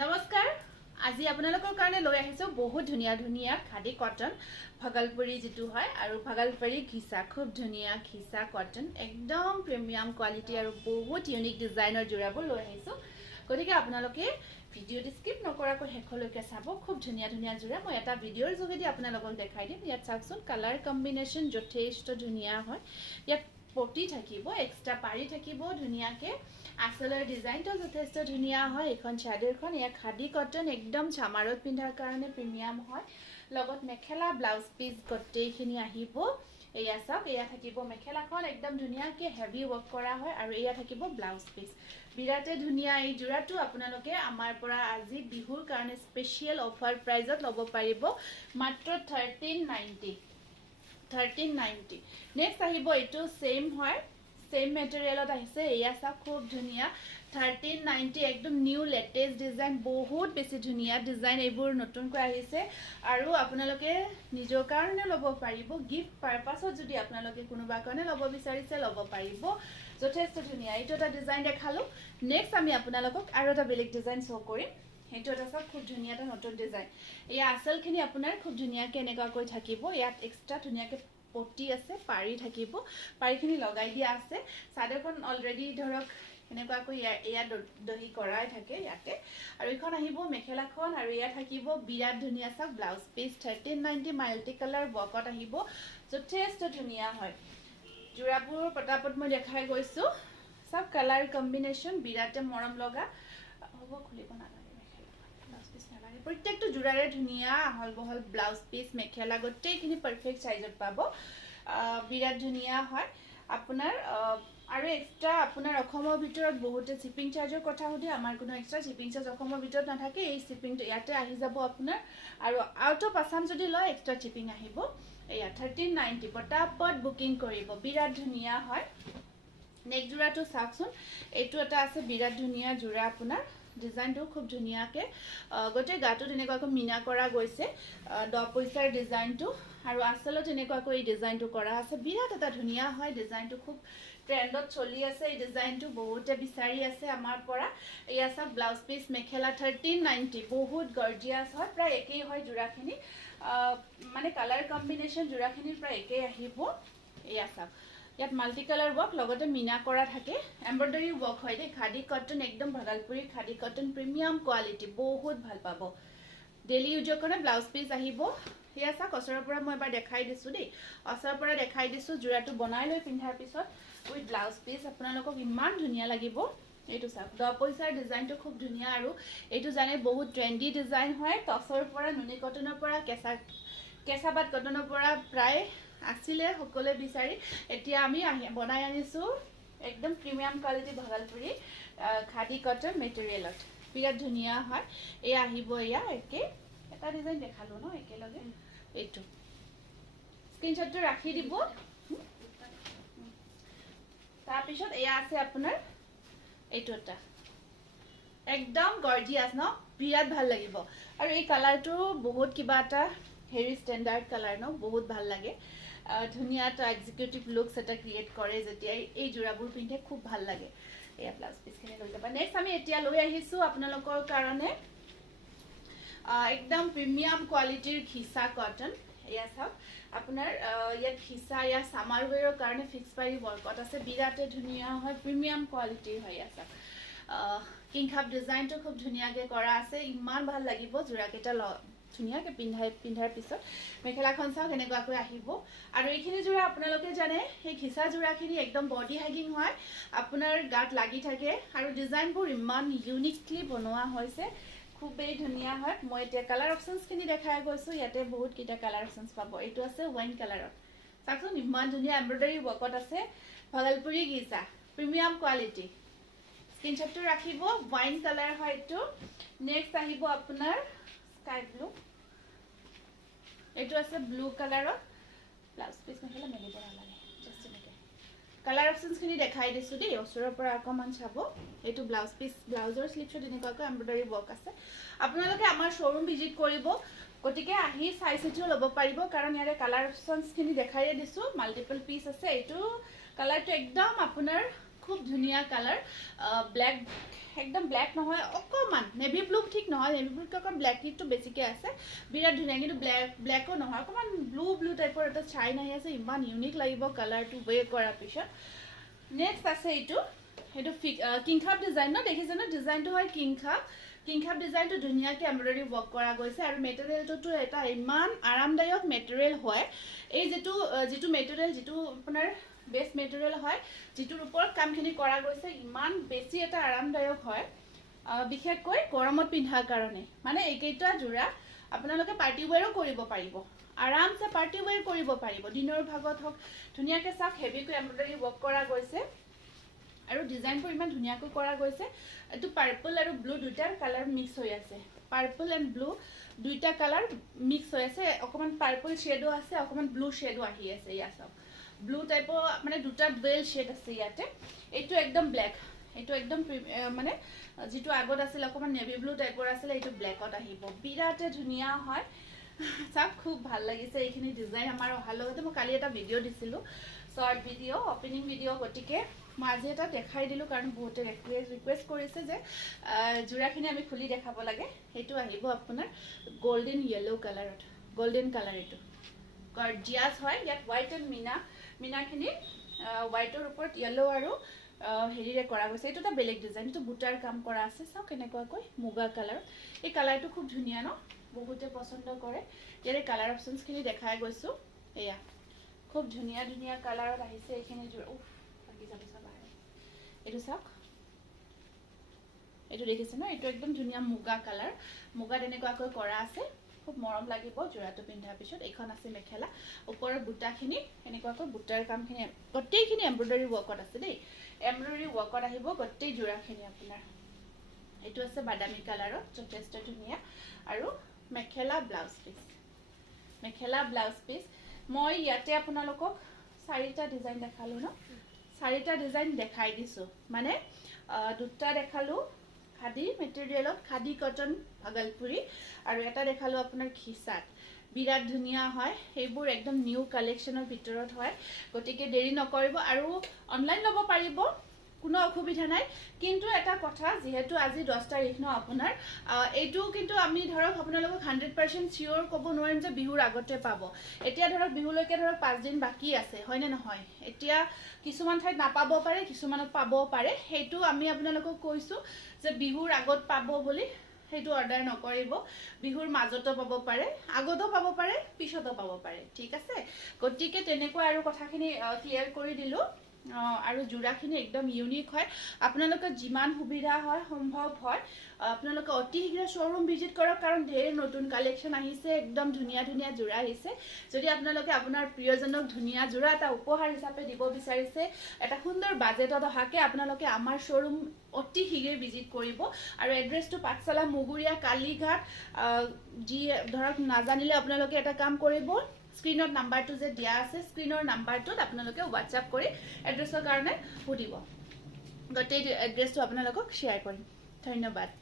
নমস্কাৰ আজি আপোনালোকৰ কাৰণে লৈ আহিছো বহুত ধুনিয়া ধুনিয়া খাদি কটন ভাগলপুৰী যেটো হয় আৰু ভাগলপুৰী ঘিসা খুব ধুনিয়া ঘিসা কটন একদম প্ৰিমিয়াম কোৱালিটি আৰু বহুত ইউনিক ডিজাইনৰ জোৰাবোৰ লৈ আহিছো গতিকে আপোনালোকে ভিডিঅ'টো স্কিপ নকৰাকৈ হেখলৈকে চাব খুব ধুনিয়া ধুনিয়া জোৰা মই এটা ভিডিঅ'ৰ যোগেদি আপোনালোকক দেখাই দিম ইয়াত চাওকচোন কালাৰ কম্বিনেশ্যন যথেষ্ট ধুনিয়া হয় ইয়াত পটি থাকিব এক্সট্ৰা পাৰি থাকিব ধুনিয়াকে আসলৰ ডিজাইনটো যথেষ্ট ধুনিয়া হয় এখন চাদৰখন ইয়া খাদি কটন একদম চামাৰত পিন্ধাৰ কাৰণে প্ৰিমিয়াম হয় লগত মেখেলা ব্লাউজ পিস গটেইখিনি আহিব এয়া চাওক এয়া থাকিব মেখেলাখন একদম ধুনিয়াকে হেভি ওয়ার্ক কৰা হয় আৰু এয়া থাকিব ব্লাউজ পিস বিৰাতে ধুনিয়া এই জোৰাটো আপোনালোকে আমাৰ পৰা আজি বিহুৰ কাৰণে স্পেশাল অফাৰ প্ৰাইজত ল'ব পাৰিব মাত্ৰ 1390 1390 নেক্সট আহিব এটো সেম হয় সেম মেটেৰিয়েলত আহিছে এয়া চাওক খুব ধুনিয়া 1390 একদম নিউ লেটেস্ট ডিজাইন বহুত বেছি ধুনিয়া ডিজাইন এইবোৰ নতুনকৈ আহিছে আৰু আপোনালোকে নিজৰ কাৰণে ল'ব পাৰিব গিফট পাৰপাছত যদি আপোনালোকে কোনোবা কাৰণে ল'ব বিচাৰিছে ল'ব পাৰিব যথেষ্ট ধুনিয়া এইটো এটা ডিজাইন দেখালো নেক্সট আমি আপোনালোকক আৰু এটা বেলেগ ডিজাইন শো কৰিম হেটো এটা সব খুব ধুনিয়া এটা নতুন ডিজাইন এই আসলখিনি আপোনাৰ খুব ধুনিয়াকে এনেকাকৈ থাকিব ইয়াত এক্সট্ৰা ধুনিয়াকে পটি আছে পাৰি থাকিব পাৰিখিনি লগাই দিয়া আছে সাদেখন অলৰেডি ধৰক এনেকাকৈ এয়া দহি কৰাই থাকে ইয়াতে আৰু এখন আহিব মেখেলাখন আৰু ইয়া থাকিব বিৰাট ধুনিয়া সব ব্লাউজ পিস 1390 মাল্টি কালাৰ বকত আহিব যথেষ্ট ধুনিয়া হয় জোৰাবোৰ পটাপট মই দেখাই গৈছো সব কালাৰ কম্বিনেশ্যন বিৰাটে মৰম লগা হ'ব খুলিব না প্ৰত্যেকটো জোৰাৰে ধুনিয়া আহল বহল ব্লাউজ পিস মেখেলা গটেইখিনি পাৰফেক্ট সাইজত পাব বিৰাট ধুনিয়া হয় আপোনাৰ আৰু এক্সট্ৰা আপোনাৰ অসমৰ ভিতৰত বহুতে শিপিং চাৰ্জৰ কথা সুধে আমাৰ কোনো এক্সট্ৰা শিপিং চাৰ্জ অসমৰ ভিতৰত নাথাকে এই শিপিংটো ইয়াতে আহি যাব আপোনাৰ আৰু আউট অফ আসাম যদি লয় এক্সট্ৰা শিপিং আহিব এয়া 1390 পটাপট বুকিং কৰিব বিৰাট ধুনিয়া হয় নেক্সট জোৰাটো চাওকচোন এইটো এটা আছে বিৰাট ধুনিয়া জোৰা আপোনাৰ ডিজাইনটো খুব ধুনিয়াকে গটে গাটো তেনেকুৱাকৈ মিনা কৰা গৈছে 10 পইচাৰ ডিজাইনটো আৰু আসলত তেনেকুৱাকৈ এই ডিজাইনটো কৰা আছে বিৰাট এটা ধুনিয়া হয় ডিজাইনটো খুব ট্ৰেন্ডত চলি আছে এই ডিজাইনটো বহুতে বিচাৰি আছে আমাৰ পৰা এয়া সব ব্লাউজ পিস মেখেলা 1390 বহুত গৰ্জিয়াস হয় প্ৰায় একেই হয় জোৰাখিনি মানে কালাৰ কম্বিনেশ্যন জোৰাখিনিৰ প্ৰায় একেই আহিব এয়া সব ইয়াত মাল্টি কালাৰ ওয়াৰ্ক লগতে মিনা কৰা থাকে এমব্ৰয়ডাৰী ওয়াৰ্ক হয় দে খাদি কটন একদম Bhagalpuri khadi cotton premium quality বহুত ভাল পাব ডেইলি ইউজৰ কাৰণে ব্লাউজ পিস আহিব হেয়া চাক অসৰৰ পৰা মই এবাৰ দেখাই দিছো দেই অসৰৰ পৰা দেখাই দিছো জোৰাটো বনাই লৈ পিন্ধাৰ পিছত উইথ ব্লাউজ পিস আপোনালোকক ইমান ধুনিয়া লাগিব এইটো চাক 10 পইচাৰ ডিজাইনটো খুব ধুনিয়া আৰু এইটো জানে বহুত ট্ৰেন্ডি ডিজাইন হয় টসৰ পৰা নুনি কটনৰ পৰা কেঁচাবাত কটনৰ পৰা প্ৰায় আসিলে সকলে বিচাৰি এতিয়া আমি বনাই আনিছো একদম premium quality Bhagalpuri khadi cotton মেটেৰিয়েলত বিৰাট ধুনিয়া হয় এই আহিব ইয়া একে এটা ডিজাইন দেখালো ন একে লগে এইটো স্ক্ৰিনশ্বটটো ৰাখি দিব তাৰ পিছত এয়া আছে আপোনাৰ এইটো এটা একদম গৰ্জিয়াস ন বিৰাট ভাল লাগিব আৰু এই কালাৰটো বহুত কিবা এটা হেৰি ষ্টেণ্ডাৰ্ড কালাৰ ন বহুত ভাল লাগে ধুনিয়া এটা এক্সিকিউটিভ লুকস এটা ক্ৰিয়েট কৰে যেতিয়া এই জোৰাবোৰ পিন্ধে খুব ভাল লাগে এয়া ব্লাউজ পিসখিনি লৈ যাবা নেক্সট আমি এতিয়া লৈ আহিছো আপোনালোকৰ কাৰণে একদম প্ৰিমিয়াম কোৱালিটিৰ ঘিসা কটন এয়া চাওক আপোনাৰ ইয়াত ঘিসা ইয়া সামাৰ ওৱেৰৰ কাৰণে ফিক্স পাৰি ওয়াৰ্কত আছে বিৰাটে ধুনিয়া হয় প্ৰিমিয়াম কোৱালিটিৰ হয় ইয়া চাওক কিংখাপ ডিজাইনটো খুব ধুনিয়াকে কৰা আছে ইমান ভাল লাগিব জোৰাকেইটা ধুনিয়াকে পিন্ধাৰ পিছত মেখেলাখন চাওক এনেকুৱাকৈ আহিব আৰু এইখিনি জোৰা আপোনালোকে জানে এই ঘিসা জোৰাখিনি একদম বডি হাগিং হয় আপোনাৰ গাত লাগি থাকে আৰু ডিজাইনবোৰ ইমান ইউনিকলি বনোৱা হৈছে খুবেই ধুনিয়া হয় মই এতিয়া কালাৰ অপশনছখিনি দেখাই গৈছো ইয়াতে বহুত কিটা কালাৰ অপশনছ পাব এইটো আছে ওয়াইন কালাৰত চাওকচোন ইমান ধুনিয়া এমব্ৰয়ডাৰী ওয়াৰ্কত আছে ভাগলপুৰী ঘিসা প্ৰিমিয়াম কোৱালিটি স্ক্ৰিনশ্বটটো ৰাখিব ওয়াইন কালাৰ হয় এইটো নেক্সট আহিব আপোনাৰ স্কাই ব্লু এইটো আছে ব্লু কালাৰত ব্লাউজ পিস মেখেলা মেলিব নালাগে জাস্ট এনেকে কালাৰ অপশনছখিনি দেখাই দিছো দেই ওচৰৰ পৰা অকমান চাব এইটো ব্লাউজ পিস ব্লাউজৰ স্লিপছত এনেকুৱাকৈ এমব্ৰয়ডাৰী ওয়াৰ্ক আছে আপোনালোকে আমাৰ শ্বৰুম ভিজিট কৰিব গতিকে আহি চাই চিটিও ল'ব পাৰিব কাৰণ ইয়াৰে কালাৰ অপশনছখিনি দেখাই দিছো মাল্টিপল পিস আছে এইটো কালাৰটো একদম আপোনাৰ খুব ধুনীয়া কালাৰ ব্লেক একদম ব্লেক নহয় অকমান নেভি ব্লু ঠিক নহয় নেভি ব্লুতকৈ অকণ ব্লেক টিটো বেছিকৈ আছে বিৰাট ধুনীয়া কিন্তু ব্লেকো নহয় অকণমান ব্লু টাইপৰ এটা চাইন আহি আছে ইমান ইউনিক লাগিব কালাৰটো ৱে কৰাৰ পিছত নেক্সট আছে এইটো কিংখাপ ডিজাইন ন দেখিছে ন ডিজাইনটো হয় কিংখাপ ডিজাইনটো ধুনীয়াকৈ এমব্ৰইডাৰী ৱৰ্ক কৰা গৈছে আৰু মেটেৰিয়েলটো এটা ইমান আৰামদায়ক মেটেৰিয়েল হয় এই যিটো মেটেৰিয়েল যিটো আপোনাৰ বেছ মেটেৰিয়েল হয় যিটোৰ ওপৰত কামখিনি কৰা গৈছে ইমান বেছি এটা আৰামদায়ক হয় বিশেষকৈ গৰমত পিন্ধাৰ কাৰণে মানে এইকেইটা যোৰা আপোনালোকে পাৰ্টি ৱেৰো কৰিব পাৰিব আৰামছে পাৰ্টি ৱেৰ কৰিব পাৰিব দিনৰ ভাগত হওক ধুনীয়াকৈ চাওক হেভিকৈ এমব্ৰইডাৰী ৱৰ্ক কৰা গৈছে আৰু ডিজাইনবোৰ ইমান ধুনীয়াকৈ কৰা গৈছে এইটো পাৰ্পল আৰু ব্লু দুটা কালাৰ মিক্স হৈ আছে পাৰ্পল এণ্ড ব্লু দুইটা কালাৰ মিক্স হৈ আছে অকণমান পাৰ্পল শ্বেডো আছে অকণমান ব্লু শ্বেডো আহি আছে ইয়াত চাওক ব্লু টাইপৰ মানে দুটা ডুৱেল শ্বেড আছে ইয়াতে এইটো একদম ব্লেক এইটো একদম মানে যিটো আগত আছিল অকণমান নেভি ব্লু টাইপৰ আছিলে এইটো ব্লেকত আহিব বিৰাটে ধুনীয়া হয় চাওক খুব ভাল লাগিছে এইখিনি ডিজাইন আমাৰ অহাৰ লগতে মই কালি এটা ভিডিঅ' দিছিলোঁ শ্বৰ্ট ভিডিঅ' অপেনিং ভিডিঅ' গতিকে মই আজি এটা দেখাই দিলোঁ কাৰণ বহুতে ৰিকুৱেষ্ট কৰিছে যে যোৰাখিনি আমি খুলি দেখাব লাগে সেইটো আহিব আপোনাৰ গল্ডেন য়েল্ল' কালাৰত গল্ডেন কালাৰ এইটো গৰ্জিয়াছ হয় ইয়াত হোৱাইট এণ্ড মিনাখিনি হোৱাইটৰ ওপৰত য়েল্ল' আৰু হেৰিৰে কৰা গৈছে এইটো এটা বেলেগ ডিজাইন এইটো বুটাৰ কাম কৰা আছে চাওক কেনেকুৱাকৈ মুগা কালাৰ এই কালাৰটো খুব ধুনীয়া ন বহুতে পচন্দ কৰে ইয়াৰে কালাৰ অপশ্যনছখিনি দেখাই গৈছোঁ এয়া খুব ধুনীয়া কালাৰত আহিছে এইখিনি লাগি যাব চাব এইটো চাওক এইটো দেখিছে ন এইটো একদম ধুনীয়া মুগা কালাৰ মুগা তেনেকুৱাকৈ কৰা আছে খুব মৰম লাগিব যোৰাটো পিন্ধাৰ পিছত এইখন আছে মেখেলা ওপৰৰ বুটাখিনি এনেকুৱাকৈ বুটাৰ কামখিনি গোটেইখিনি এমব্ৰইডাৰী ৱৰ্কত আছে দেই এমব্ৰইডাৰী ৱৰ্কত আহিব গোটেই যোৰাখিনি আপোনাৰ এইটো আছে বাদামী কালাৰত যথেষ্ট ধুনীয়া আৰু মেখেলা ব্লাউজ পিচ মই ইয়াতে আপোনালোকক 4টা ডিজাইন দেখালোঁ ন 4টা ডিজাইন দেখাই দিছোঁ মানে দুটা দেখালোঁ খাদী মেটেৰিয়েলত খাদী কটন ভাগলপুৰী আৰু এটা দেখালোঁ আপোনাৰ খিচাত বিৰাট ধুনীয়া হয় সেইবোৰ একদম নিউ কালেকশ্যনৰ ভিতৰত হয় গতিকে দেৰি নকৰিব আৰু অনলাইন ল'ব পাৰিব কোনো অসুবিধা নাই কিন্তু এটা কথা যেহেতু আজি 10 তাৰিখ ন আপোনাৰ এইটো কিন্তু আমি ধৰক আপোনালোকক 100% চিয়ৰ ক'ব নোৱাৰিম যে বিহুৰ আগতে পাব এতিয়া ধৰক বিহুলৈকে ধৰক 5 দিন বাকী আছে হয়নে নহয় এতিয়া কিছুমান ঠাইত নাপাব পাৰে কিছুমানত পাব পাৰে সেইটো আমি আপোনালোকক কৈছোঁ যে বিহুৰ আগত পাব বুলি সেইটো অৰ্ডাৰ নকৰিব বিহুৰ মাজতো পাব পাৰে আগতো পাব পাৰে পিছতো পাব পাৰে ঠিক আছে গতিকে তেনেকুৱা আৰু কথাখিনি ক্লিয়াৰ কৰি দিলোঁ আৰু যোৰাখিনি একদম ইউনিক হয় আপোনালোকে যিমান সুবিধা হয় সম্ভৱ হয় আপোনালোকে অতি শীঘ্ৰে শ্ব'ৰুম ভিজিট কৰক কাৰণ ঢেৰ নতুন কালেকশ্যন আহিছে একদম ধুনীয়া যোৰা আহিছে যদি আপোনালোকে আপোনাৰ প্ৰিয়জনক ধুনীয়া যোৰা এটা উপহাৰ হিচাপে দিব বিচাৰিছে এটা সুন্দৰ বাজেটত অহাকে আপোনালোকে আমাৰ শ্ব'ৰুম অতি শীঘ্ৰে ভিজিট কৰিব আৰু এড্ৰেছটো পাঠশালা মুগুৰীয়া কালীঘাট যি ধৰক নাজানিলে আপোনালোকে এটা কাম কৰিব স্ক্ৰীনত নাম্বাৰটো যে দিয়া আছে স্ক্ৰীনৰ নাম্বাৰটোত আপোনালোকে হোৱাটছআপ কৰি এড্ৰেছৰ কাৰণে সুধিব গোটেই এড্ৰেছটো আপোনালোকক শ্বেয়াৰ কৰিম ধন্যবাদ